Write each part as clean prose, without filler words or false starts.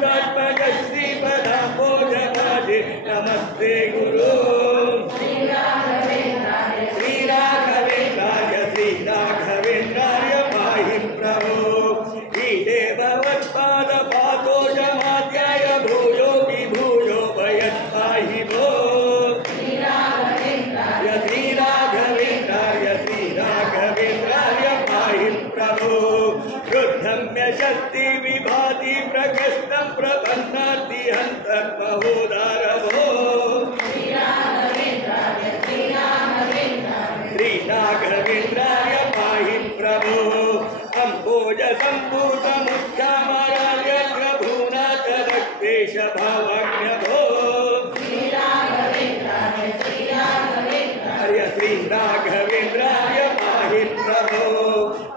ಶ್ರೀಮಂತಾತ್ಮಕ ಶ್ರೀಪದಾಂಬೋಜರಾಜೆ ನಮಸ್ತೆ ಗುರು ಶ್ರೀ ರಾಘವೇಂದ್ರಾಯ ಪಾಹಿ ಪ್ರಭೋ ಶ್ರೀ ದೇವವತ್ಪಾದ ಪಾದೋಜಮಾಧ್ಯಾಯ ಭೂಯೋ ವಿಭೂಯೋ ಭಯತ್ಪಾಹಿ ಭೋ ಶ್ರೀ ರಾಘವೇಂದ್ರಾಯ ಪಾಹಿ ಪ್ರಭೋ ರುದ್ಧಮ್ಯ ಶಕ್ತಿ ವಿಭಾತಿ ಪ್ರಕೃಷ್ಟಂ ಪ್ರಪನ್ನಾತಿ ಹಂತರ್ಮಹೋದಾರಭೋ ಶ್ರೀ ರಾಘವೇಂದ್ರಾಯ ಪಾಹಿ ಪ್ರಭೋ ಅಂಬೋಜ ಸಂಭೂತ ಮುಖ್ಯಮರಾರ್ಯ ಪ್ರಭುನಾಥ ರಕ್ತೇಶ ಭಾವಾಜ್ಞಭೋ ಶ್ರೀ ರಾಘವೇಂದ್ರಾಯ ಪಾಹಿ ಪ್ರಭೋ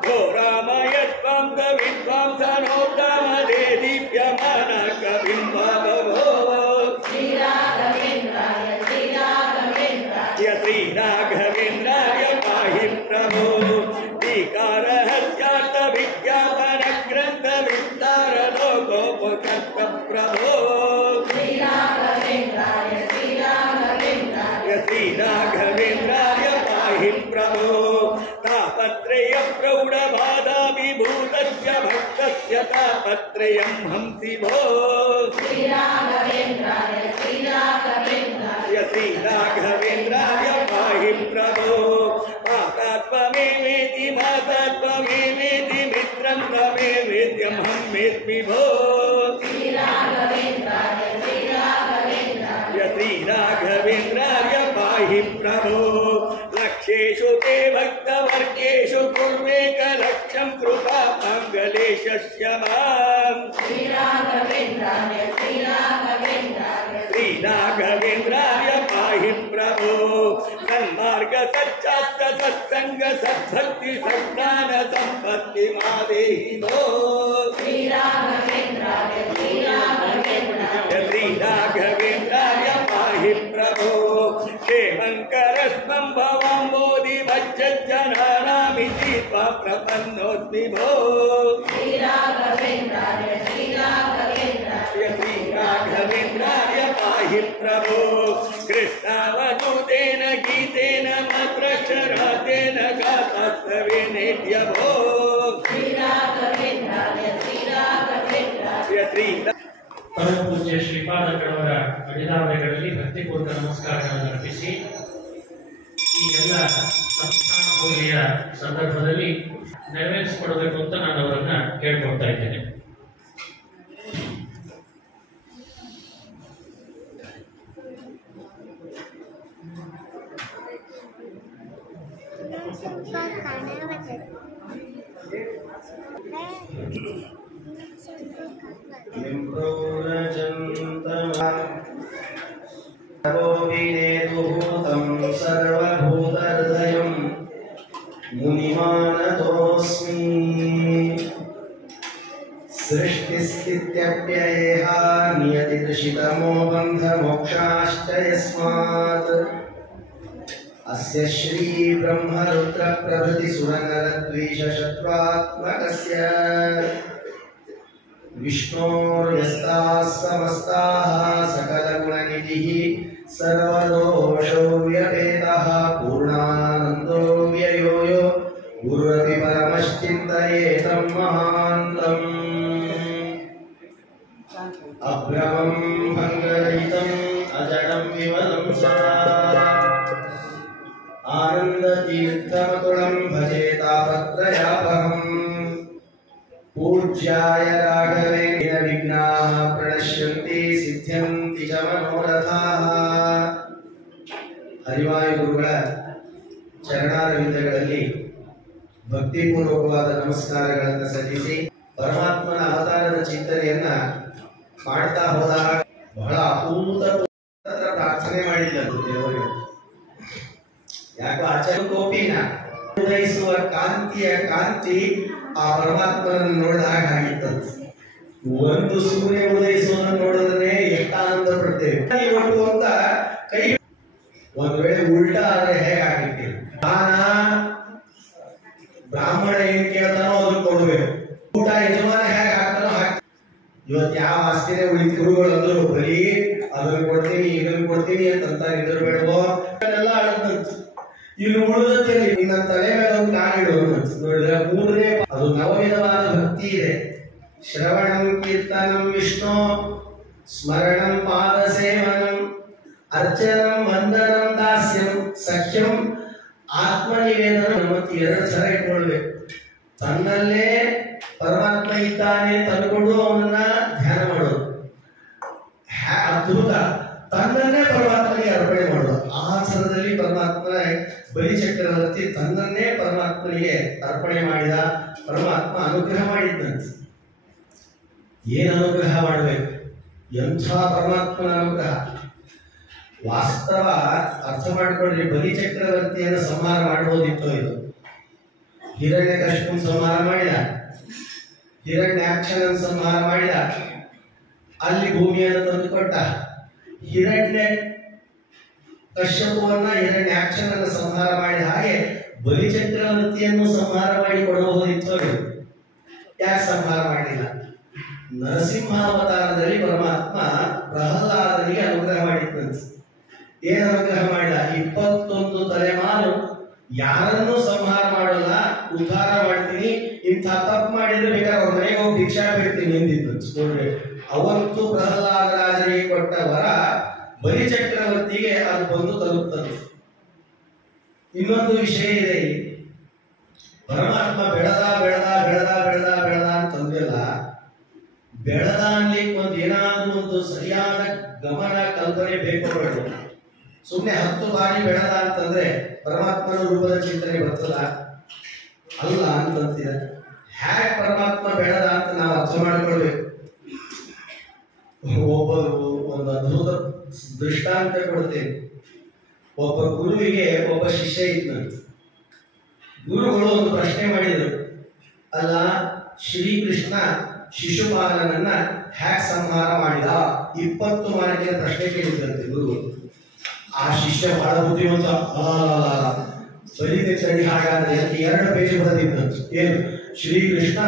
ಘೋರಾಮಯ ತ್ವಂ ಕವಿದ್ವಾಂಸನೋತ್ತಮದೇ ದೀಪ್ಯಮಾನ ಕವಿಂ ಭವಭೋ ಶ್ರೀ ರಾಘವೇಂದ್ರಾಯ ಪಾಹಿ ಪ್ರಭೋ ಟೀಕಾರಹಸ್ಯಾರ್ಥ ವಿಜ್ಞಾಪನ ಗ್ರಂಥ ವಿಸ್ತಾರ ಲೋಕೋಪಕರ್ತ ಪ್ರಭೋ ಶ್ರೀ ರಾಘವೇಂದ್ರಾಯ ಪಾಹಿ ಪ್ರಭೋ ತಾಪತ್ರಯ ಪ್ರೌಢಬಾಧಾ ವಿಭೂತಸ್ಯ ಭಕ್ತಸ್ಯ ತಾಪತ್ರಯಂ ಹಂಸಿ ಭೋ ಶ್ರೀ ರಾಘವೇಂದ್ರಾಯ ಪಾಹಿ ಪ್ರಭೋ ಮಾತಾತ್ಮಮೇವೇತಿ ಮಾತಾತ್ಮಮೇವೇತಿ ಮಿತ್ರಂ ತ್ವಮೇವೇದ್ಯಮಹಂ ಮೇಸ್ಮಿ ಭೋ ಶ್ರೀ ರಾಘವೇಂದ್ರಾಯ ಪಾಹಿ ಪ್ರಭೋ ಲಕ್ಷೇಷು ತೇ ಭಕ್ತವರ್ಗೇಷು ಕುರ್ವೇಕಲಕ್ಷಂ ಕೃಪಾ ಮಂಗಲೇಶಸ್ಯ ಮಾಂ ಶ್ರೀ ರಾಘವೇಂದ್ರಾಯ ಪಾಹಿ ಪ್ರಭೋ ಸನ್ಮಾರ್ಗ ಸಚ್ಚಾಸ್ತ್ರ ಸತ್ಸಂಗ ಸದ್ಭಕ್ತಿ ಸಜ್ಞಾನ ಸಂಪತ್ತಿ ಮಾದೇಹಿ ಭೋ ಶ್ರೀ ರಾಘವೇಂದ್ರಾಯ ಪಾಹಿ ಪ್ರಭೋ ಕ್ಷೇಮಂಕರ ಸ್ಪಂಭವಾಂಬೋಧಿ ಭಜ್ಜನಾನಾಮಿತಿ ತ್ವಾ ಪ್ರಪನ್ನೋಸ್ಮಿ ಭೋ ಶ್ರೀ ರಾಘವೇಂದ್ರಾಯ ಪಾಹಿ ಪ್ರಭೋ ಕೃಷ್ಣಾವಧೂತೇನ ಗೀತೇನ ಮಾತ್ರಕ್ಷರಾತೇನ ಗಾತಸ್ತವೇನೇತ್ಯ ಭೋ ಶ್ರೀ ಪರಮ ಪೂಜ್ಯ ಶ್ರೀಪಾದಗಳವರ ಅಡಿದಾವರೆಗಳಲ್ಲಿ ಭಕ್ತಿಪೂರ್ವಕ ನಮಸ್ಕಾರಗಳನ್ನು ಅರ್ಪಿಸಿ ಈ ಎಲ್ಲ ಸಂಸ್ಥಾನ ಪೂಜೆಯ ಸಂದರ್ಭದಲ್ಲಿ ನೆರವೇರಿಸಿಕೊಡಬೇಕು ಅಂತ ನಾನು ಅವರನ್ನ ಕೇಳ್ಕೊಳ್ತಾ ಇದ್ದೇನೆ. सर्वभूतहृदयं मुनिमानतोऽस्मि सृष्टिस्थित्यप्ययेह नियतिदृशितमो बन्धमोक्षाश्च यस्मात् अस्य श्री ब्रह्मरुद्रप्रभृतिसुरनरद्वीषशत्रुत्मकस्य विष्णोर्यस्ताः समस्ताः सकलगुणनिधिः सर्वदोषो व्यपेतः पूर्णानन्दो व्ययो यो गुरुरपि परमश्चिन्तयेतं महान्तम् अभ्रमं भङ्गरहितम् अजडं विमलं सदा आनन्दतीर्थमतुलं भजे तापत्रयापहम् पूज्याय राघवेन्द्र विघ्नाः प्रणश्यन्ति सिद्ध्यन्ति च मनोरथाः. ಹರಿವಾಯು ಗುರುಗಳ ಚರಣಾರವಿಂದಗಳಲ್ಲಿ ಭಕ್ತಿಪೂರ್ವಕವಾದ ನಮಸ್ಕಾರಗಳನ್ನು ಸಲ್ಲಿಸಿ ಪರಮಾತ್ಮನ ಅವತಾರದ ಚಿಂತನೆಯನ್ನ ಮಾಡ್ತಾ ಹೋದಾಗ ಬಹಳ ಅಪೂರ್ವಪೂರ್ವ ಪ್ರಾರ್ಥನೆ ಮಾಡಿದ್ದರು ದೇವರಿಗೆ. ಯಾಕೋ ಅಚಲಕೋಪಿನ ಉದಯಿಸುವ ಕಾಂತಿಯ ಕಾಂತಿ ಆ ಪರಮಾತ್ಮನನ್ನು ನೋಡಿದಾಗ ಆಗಿತ್ತಂತೆ. ಒಂದು ಸೂರ್ಯ ಉದಯಿಸುವುದನ್ನು ನೋಡಿದ್ರೆ ಎಷ್ಟು ಆನಂದ ಪಡ್ತೇವೆ ಅಂತ ಕೈ. ಒಂದು ವೇಳೆ ಉಲ್ಟಾ ಆದ್ರೆ ಹೇಗಾಗಿತ್ತು? ಬ್ರಾಹ್ಮಣ ಏನ್ ಕೇಳ್ತಾನೋ ಅದನ್ನು ಕೊಡ್ಬೇಕು. ಊಟ ಯಜಮಾನ ಹೇಗೆ ಹಾಕ್ತಾನೋ ಹಾಕಿ. ಇವತ್ತು ಯಾವ ಆಸ್ತಿನೇ ಉಳಿತು ಗುರುಗಳಂದ್ರು ಬರೀ ಅದನ್ನ ಕೊಡ್ತೀನಿ ಇದನ್ನ ಕೊಡ್ತೀನಿ ಅಂತ ಇದ್ರ ಬೇಡವೋ ಎಲ್ಲ ಆಡದಂತ ಇನ್ನು ಉಳಿದಂತೆ ನಿನ್ನ ತಲೆ ಮೇಲೆ ಒಂದು ಕಾಲಿಡುವ ನೋಡಿದ್ರೆ ಮೂರನೇ ಅದು ನವವಿಧವಾದ ಭಕ್ತಿ ಇದೆ. ಶ್ರವಣಂ ಕೀರ್ತನಂ ವಿಷ್ಣು ಸ್ಮರಣಂ ಪಾದ ಸೇವನಂ ಅರ್ಚನಂ ವಂದನಂ ದಾಸ್ಯಂ ಸಖ್ಯಂ ಆತ್ಮನಿವೇದನ ಮತ್ತು ಎರಡು ಸರ ಇಟ್ಕೊಳ್ಬೇಕು. ತನ್ನಲ್ಲೇ ಪರಮಾತ್ಮ ಇದ್ದಾನೆ ತಂದುಕೊಂಡು ಅವನನ್ನ ಧ್ಯಾನ ಮಾಡೋದು ಅದ್ಭುತ. ತನ್ನನ್ನೇ ಪರಮಾತ್ಮನಿಗೆ ಅರ್ಪಣೆ ಮಾಡೋದು. ಆ ಥರದಲ್ಲಿ ಪರಮಾತ್ಮನ ಬಲಿಚಕ್ರವರ್ತಿ ತನ್ನನ್ನೇ ಪರಮಾತ್ಮನಿಗೆ ಅರ್ಪಣೆ ಮಾಡಿದ. ಪರಮಾತ್ಮ ಅನುಗ್ರಹ ಮಾಡಿದ್ದಂತೆ. ಏನು ಅನುಗ್ರಹ ಮಾಡಬೇಕು? ಎಂಥ ಪರಮಾತ್ಮನ ಅನುಗ್ರಹ! ವಾಸ್ತವ ಅರ್ಥ ಮಾಡಿಕೊಳ್ಳಿ. ಬಲಿಚಕ್ರವರ್ತಿಯನ್ನು ಸಂಹಾರ ಮಾಡಬಹುದಿತ್ತು. ಇದು ಹಿರಣ್ಯಕಶ್ಯಪನ ಸಂಹಾರ ಮಾಡಿದ, ಹಿರಣ್ಯಾಕ್ಷನ ಸಂಹಾರ ಮಾಡಿದ, ಅಲ್ಲಿ ಭೂಮಿಯನ್ನು ತಂದುಕೊಟ್ಟ. ಹಿರಣ್ಯ ಕಶ್ಯಪವನ್ನ ಹಿರಣ್ಯಾಕ್ಷನನ್ನು ಸಂಹಾರ ಮಾಡಿದ ಹಾಗೆ ಬಲಿಚಕ್ರವರ್ತಿಯನ್ನು ಸಂಹಾರ ಮಾಡಿ ಕೊಡಬಹುದಿತ್ತು. ಯಾಕೆ ಸಂಹಾರ ಮಾಡಲಿಲ್ಲ? ನರಸಿಂಹಾವತಾರದಲ್ಲಿ ಪರಮಾತ್ಮ ಪ್ರಹ್ಲಾದನಿಗೆ ಅನುಗ್ರಹ ಮಾಡಿದ್ದಂತೆ. ಏನು ಅನುಗ್ರಹ ಮಾಡಿದ? 21 ತಲೆಮಾರು ಯಾರನ್ನೂ ಸಂಹಾರ ಮಾಡಲ್ಲ, ಉದ್ಧಾರ ಮಾಡ್ತೀನಿ, ಇಂಥ ತಪ್ಪು ಮಾಡಿದ್ರೆ ಬೇಕಾದ್ರೆ ಅವ್ರ ಮನೆಗೆ ಹೋಗಿ ಭಿಕ್ಷಾ ಬಿಡ್ತೀನಿ ಎಂದಿದ್ದಂತೆ. ನೋಡ್ರಿ, ಅವತ್ತು ಪ್ರಹ್ಲಾದರಾಜರಿಗೆ ಕೊಟ್ಟ ವರ ಬಲಿಚಕ್ರವರ್ತಿಗೆ ಅದು ಬಂದು ತಲುಪ್ತದೆ. ಇನ್ನೊಂದು ವಿಷಯ ಇದೆ. ಪರಮಾತ್ಮ ಬೆಳೆದ ಬೆಳೆದ ಬೆಳೆದ ಬೆಳೆದ ಬೆಳೆದ ಅಂತಂದ್ರಲ್ಲ, ಬೆಳೆದ ಅನ್ಲಿಕ್ಕೆ ಒಂದು ಏನಾದ್ರೂ ಒಂದು ಸರಿಯಾದ ಗಮನ ಕಲ್ಪನೆ ಬೇಕು. ಸುಮ್ಮನೆ 10 ಬಾರಿ ಬೆಳೆದ ಅಂತಂದ್ರೆ ಪರಮಾತ್ಮನ ರೂಪದ ಚಿಂತನೆ ಬರ್ತಲ್ಲ, ಅಲ್ಲ ಅಂತಂತೀರ. ಹ್ಯಾಕ್ ಪರಮಾತ್ಮ ಬೆಳೆದ ಅಂತ ನಾವು ಅರ್ಥ ಮಾಡ್ಕೊಳ್ಬೇಕು. ಒಂದು ಅದ್ಭುತ ದೃಷ್ಟಾಂತ ಕೊಡ್ತೇನೆ. ಒಬ್ಬ ಗುರುವಿಗೆ ಒಬ್ಬ ಶಿಷ್ಯ ಇದ್ದಂತೆ. ಗುರುಗಳು ಒಂದು ಪ್ರಶ್ನೆ ಮಾಡಿದರು, ಅಲ್ಲ ಶ್ರೀಕೃಷ್ಣ ಶಿಶುಪಾಲನನ್ನ ಹ್ಯಾಕ್ ಸಂಹಾರ ಮಾಡಿದ? 20 ಮಾರ್ಕಿನ ಪ್ರಶ್ನೆ ಕೇಳಿದಂತೆ ಗುರುಗಳು. ಆ ಶಿಷ್ಯ ಬಹಳ ಬುದ್ಧಿವಂತ. ಬಲಿತೆ ಚಳಿ ಹಾಗಾದ್ರೆ 2 ಪೇಜ್ ಬರೆದಿದ್ದಂತೆ. ಏನು? ಶ್ರೀಕೃಷ್ಣ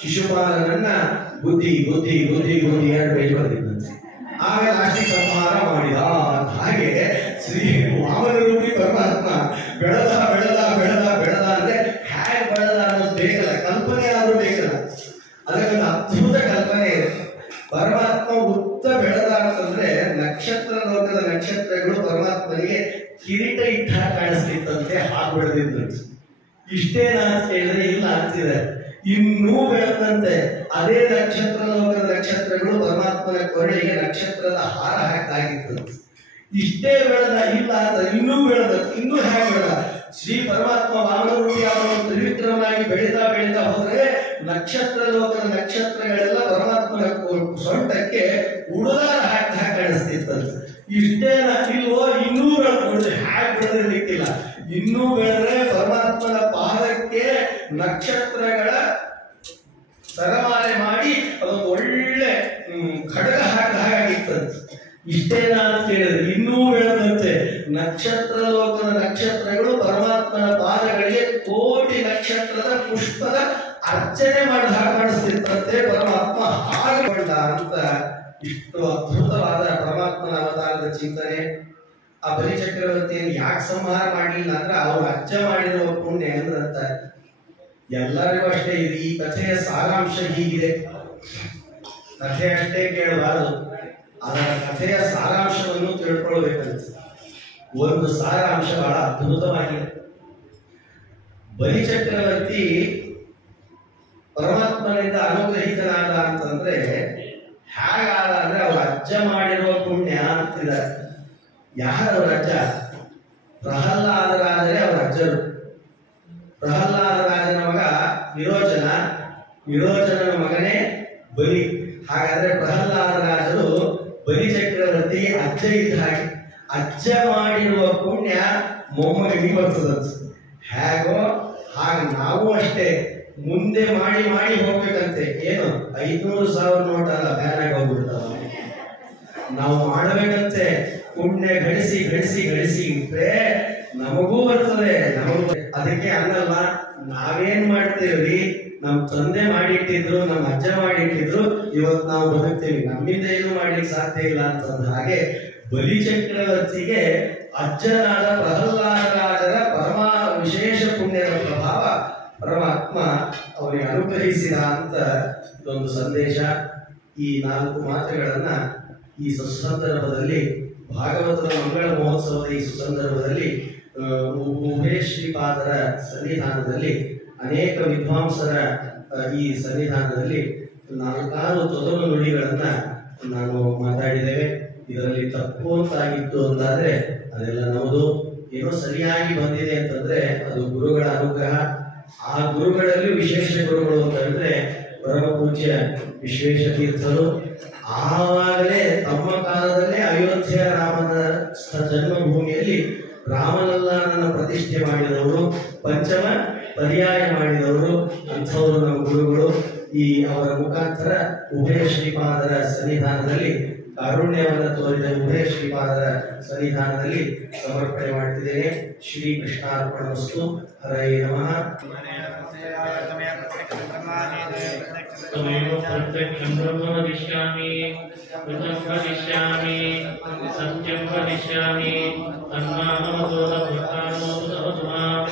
ಶಿಶುಪಾಲನನ್ನ ಬುದ್ಧಿ ಬುದ್ಧಿ ಬುದ್ಧಿ ಬುದ್ಧಿ 2 ಪೇಜ್ ಬರೆದಿದ್ದಂತೆ. ಆಮೇಲೆ ಲಾಸ್ಟಿಗೆ ಸಂಹಾರ ಮಾಡಿದ. ಹಾಗೆ ಶ್ರೀ ವಾಮನ ರೂಪಿ ಪರಮಾತ್ಮ ಬೆಳೆದ ಬೆಳೆದ ಬೆಳೆದ ಬೆಳೆದ ಅಂದ್ರೆ ಹ್ಯಾಕ್ ಬೆಳೆದ ಅನ್ನೋದು ಬೇಕಲ್ಲ, ಕಲ್ಪನೆ ಆದ್ರೂ ಬೇಕಲ್ಲ. ಅದಕ್ಕೊಂದು ಅದ್ಭುತ ಕಲ್ಪನೆ ಇದೆ. ಪರಮಾತ್ಮ ಉದ್ದ ಬೆಳೆದ ಅಂತಂದ್ರೆ ನಕ್ಷತ್ರ ಲೋಕದ ನಕ್ಷತ್ರಗಳು ಪರಮಾತ್ಮನಿಗೆ ಕಿರೀಟ ಇಟ್ಟ ಕಾಣಿಸ್ತಿತ್ತಂತೆ, ಹಾಗೆ ಬೆಳೆದಿದ್ದಂತೆ. ಇಷ್ಟೇನಾ ಅಂತ ಹೇಳಿದ್ರೆ ಇಲ್ಲ ಅಂತಿದೆ. ಇನ್ನೂ ಬೆಳೆದಂತೆ ಅದೇ ನಕ್ಷತ್ರ ಲೋಕದ ನಕ್ಷತ್ರಗಳು ಪರಮಾತ್ಮನ ಕೊರಳಿಗೆ ನಕ್ಷತ್ರದ ಹಾರ ಹಾಕಿತ್ತಂತೆ. ಇಷ್ಟೇ ಬೆಳೆದ ಇಲ್ಲ ಅಂತ ಇನ್ನೂ ಬೆಳೆದ, ಇನ್ನೂ ಹೇಗೆ ಬೆಳೆದ? ಶ್ರೀ ಪರಮಾತ್ಮ ವಾಮನರೂಪಿಯಾದ ತ್ರಿವಿಕ್ರಮನಾಗಿ ಬೆಳೀತಾ ಬೆಳೀತಾ ಹೋದ್ರೆ ನಕ್ಷತ್ರ ಲೋಕದ ನಕ್ಷತ್ರಗಳೆಲ್ಲ ಪರಮಾತ್ಮನ ಸೊಂಟಕ್ಕೆ ಉಡುದಾರ ಹಾಕಿ ಕಾಣಿಸ್ತಿತ್ತಂತೆ. ಇಷ್ಟೇನ ಇಲ್ವೋ? ಇನ್ನೂ ಬೆಳೆದು ಹ್ಯಾಕ್ ಬೆಳೆದಿರ್ಲಿಕ್ಕಿಲ್ಲ. ಇನ್ನೂ ಬೆಳೆದ್ರೆ ಪರಮಾತ್ಮನ ಪಾದಕ್ಕೆ ನಕ್ಷತ್ರಗಳ ಸರಮಾಲೆ ಮಾಡಿ ಅದೊಂದು ಒಳ್ಳೆ ಖಡ್ಗ ಹಾಕಿತ್ತಂತೆ. ಇಷ್ಟೇನಾ ಅಂತ ಕೇಳಿದ್ರೆ ಇನ್ನೂ ಬೆಳೆದಂತೆ ನಕ್ಷತ್ರ ಲೋಕದ ನಕ್ಷತ್ರಗಳು ಪರಮಾತ್ಮನ ಪಾದಗಳಿಗೆ ಕೋಟಿ ನಕ್ಷತ್ರದ ಪುಷ್ಪದ ಅರ್ಚನೆ ಮಾಡಿ ಕಾಣಿಸ್ತಿತ್ತಂತೆ. ಪರಮಾತ್ಮ ಹಾಗೆ ಅಂತ ಇಷ್ಟು ಅದ್ಭುತವಾದ ಪರಮಾತ್ಮನ ಅವತಾರದ ಚಿಂತನೆ. ಆ ಬಲಿಚಕ್ರವರ್ತಿಯನ್ನು ಯಾಕೆ ಸಂಹಾರ ಮಾಡಲಿಲ್ಲ ಅಂದ್ರೆ ಅವ್ರು ಅಜ್ಜ ಮಾಡಿರುವ ಪುಣ್ಯ ಅಂತ. ಎಲ್ಲರಿಗೂ ಅಷ್ಟೇ ಇದೆ. ಈ ಕಥೆಯ ಸಾರಾಂಶ ಹೀಗಿದೆ. ಕಥೆ ಅಷ್ಟೇ ಕೇಳಬಾರದು, ಅದರ ಕಥೆಯ ಸಾರಾಂಶವನ್ನು ತಿಳ್ಕೊಳ್ಬೇಕಂತ. ಒಂದು ಸಾರಾಂಶ ಬಹಳ ಅದ್ಭುತವಾಗಿದೆ. ಬಲಿಚಕ್ರವರ್ತಿ ಪರಮಾತ್ಮನಿಂದ ಅನುಗ್ರಹಿತನಾದ ಅಂತಂದ್ರೆ ಹೇಗಾದ ಅಂದ್ರೆ ಅವ್ರ ಅಜ್ಜ ಮಾಡಿರುವ ಪುಣ್ಯ ಅಂತಿದ್ದಾರೆ. ಯಾರವ್ರ ಅಜ್ಜ? ಪ್ರಹ್ಲಾದರಾಜರೇ ಅವರ ಅಜ್ಜರು. ಪ್ರಹ್ಲಾದರಾಜನ ಮಗ ವಿರೋಚನ, ವಿರೋಚನನ ಮಗನೇ ಬಲಿ. ಹಾಗಾದ್ರೆ ಪ್ರಹ್ಲಾದರಾಜರು ಬಲಿಚಕ್ರವರ್ತಿ ಅಜ್ಜ ಇದ್ದ ಹಾಗೆ. ಅಜ್ಜ ಮಾಡಿರುವ ಪುಣ್ಯ ಮೊಮ್ಮಗನಿಗೆ ಬರ್ತದಂತ. ಹೇಗೋ ಹಾಗೆ ನಾವು ಅಷ್ಟೇ ಮುಂದೆ ಮಾಡಿ ಮಾಡಿ ಹೋಗ್ಬೇಕಂತೆ. ಏನು 500,000 ನೋಟ್ ಅಲ್ಲ, ಬ್ಯಾನ್ ಆಗಿ ಹೋಗ್ಬಿಡ್ತಾವ. ನಾವು ಮಾಡಬೇಕಂತೆ. ಪುಣ್ಯ ಗಳಿಸಿ ಗಳಿಸಿ ಗಳಿಸಿ ಇಟ್ರೆ ನಮಗೂ ಬರ್ತದೆ. ನಮಗೂ ಅದಕ್ಕೆ ಅನ್ನಲ್ಲ ನಾವೇನ್ ಮಾಡ್ತೇವ್ರಿ, ನಮ್ಮ ತಂದೆ ಮಾಡಿಟ್ಟಿದ್ರು, ನಮ್ಮ ಅಜ್ಜ ಮಾಡಿಟ್ಟಿದ್ರು, ಇವತ್ತು ನಾವು ಬದುಕ್ತೇವೆ, ನಮ್ಮಿಂದ ಏನು ಮಾಡ್ಲಿಕ್ಕೆ ಸಾಧ್ಯ ಇಲ್ಲ ಅಂತಂದ ಹಾಗೆ ಬಲಿ ಚಕ್ರವರ್ತಿಗೆ ಅಜ್ಜನಾದ ಪ್ರಹ್ಲಾದರಾಜರ ವಿಶೇಷ ಪುಣ್ಯದ ಪ್ರಭಾವ ಪರಮಾತ್ಮ ಅವರಿಗೆ ಅನುಗ್ರಹಿಸಿದ ಅಂತ ಇದೊಂದು ಸಂದೇಶ. ಈ 4 ಮಾತುಗಳನ್ನ ಈ ಸುಸಂದರ್ಭದಲ್ಲಿ, ಭಾಗವತದ ಮಂಗಳ ಮಹೋತ್ಸವದ ಈ ಸುಸಂದರ್ಭದಲ್ಲಿ ಉಭಯ ಶ್ರೀಪಾದರ ಸನ್ನಿಧಾನದಲ್ಲಿ, ಅನೇಕ ವಿದ್ವಾಂಸರ ಈ ಸನ್ನಿಧಾನದಲ್ಲಿ 4 ತೊದಲು ನುಡಿಗಳನ್ನ ನಾನು ಮಾತಾಡಿದ್ದೇವೆ. ಇದರಲ್ಲಿ ತಪ್ಪು ಅಂತಾಗಿತ್ತು ಅಂತಾದ್ರೆ ಅದೆಲ್ಲ ನಮ್ಮದು. ಏನೋ ಸರಿಯಾಗಿ ಬಂದಿದೆ ಅಂತಂದ್ರೆ ಅದು ಗುರುಗಳ ಅನುಗ್ರಹ. ಆ ಗುರುಗಳಲ್ಲಿ ವಿಶೇಷ ಗುರುಗಳು ಅಂತ ಹೇಳಿದ್ರೆ ಪರಮ ಪೂಜ್ಯ ವಿಶ್ವೇಶ ತೀರ್ಥರು. ಆವಾಗಲೇ ತಮ್ಮ ಕಾಲದಲ್ಲೇ ಅಯೋಧ್ಯ ರಾಮನ ಜನ್ಮಭೂಮಿಯಲ್ಲಿ ರಾಮಲಲ್ಲಾನನ್ನ ಪ್ರತಿಷ್ಠೆ ಮಾಡಿದವರು, ಪಂಚಮ ಪರ್ಯಾಯ ಮಾಡಿದವರು ಅಂಥವರು ನಮ್ಮ ಗುರುಗಳು. ಈ ಅವರ ಮುಖಾಂತರ ಉಭಯ ಶ್ರೀಪಾದರ ಸನ್ನಿಧಾನದಲ್ಲಿ ಕಾರುಣ್ಯವನ್ನು ತೋರಿದ ಉಭಯ ಶ್ರೀಪಾದರ ಸನ್ನಿಧಾನದಲ್ಲಿ ಸಮರ್ಪಣೆ ಮಾಡ್ತಿದ್ದೇನೆ. ಶ್ರೀ ಕೃಷ್ಣಾರ್ಪಣಮಸ್ತು. ಹರೇ ನಮಃ. तमेव प्रत्यक्षं ब्रह्म वदिष्यामि, कृतं वदिष्यामि, सत्यं वदिष्यामि, तन्मामवतु तद्भक्तानोऽवतु माम्.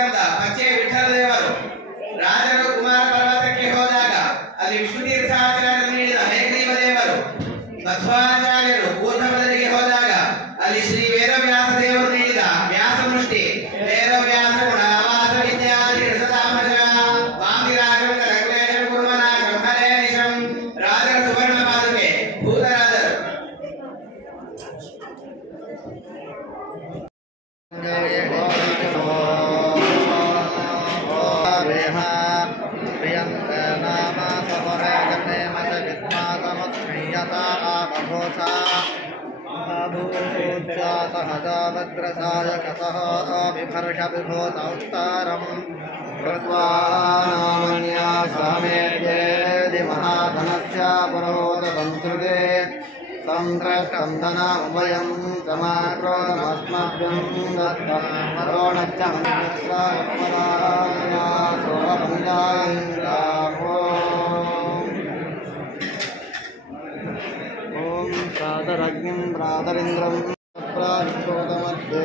ಹೆಸರಾದ ಪಚ್ಚೆ ವಿಠಲ ದೇವರು ರಾಜರು ಕುಮಾರ ಪರ್ವತಕ್ಕೆ ಹೋದಾಗ ಅಲ್ಲಿ ವಿಷ್ಣು ತೀರ್ಥಾಚಾರ್ಯರು ನೀಡಿದ ಹಯಗ್ರೀವ ದೇವರು, ಮಧ್ವಾಚಾರ್ಯರು ಊರ್ಧ್ವಬದರಿಗೆ ಹೋದಾಗ ಅಲ್ಲಿ ಶ್ರೀ ವೇದವ್ಯಾಸ ದೇವರು ನೀಡಿದ ವ್ಯಾಸಮೃಷ್ಟಿ, ವೇದವ್ಯಾಸ ಗುಣವಾಸ ವಿದ್ಯಾಧಿ ರಸತಾಮಜ ವಾಂಗಿರಾಜಂ ಕರಕ್ಲೇಶಂ ಕುರ್ಮನಾಶಂ ಹರೇ ನಿಶಂ ರಾಜರ ಸುವರ್ಣ ಪಾದುಕೆ ಭೂತರಾಜರು. सहजावद्रसायकसहोभिभर्षविभूतौत्तारम् कृत्वा नामन्यासमेर्येदि महाधनस्य पुरोदसंस्कृते संत्रष्टं धनमुभयं समाक्रोधमस्मभ्यं दत्तं मरोणश्च मन्यस्रापरायणासोऽहंजायिन्द्रामो ॐ प्रातरग्निं प्रातरिन्द्रं प्राविष्टोतमध्ये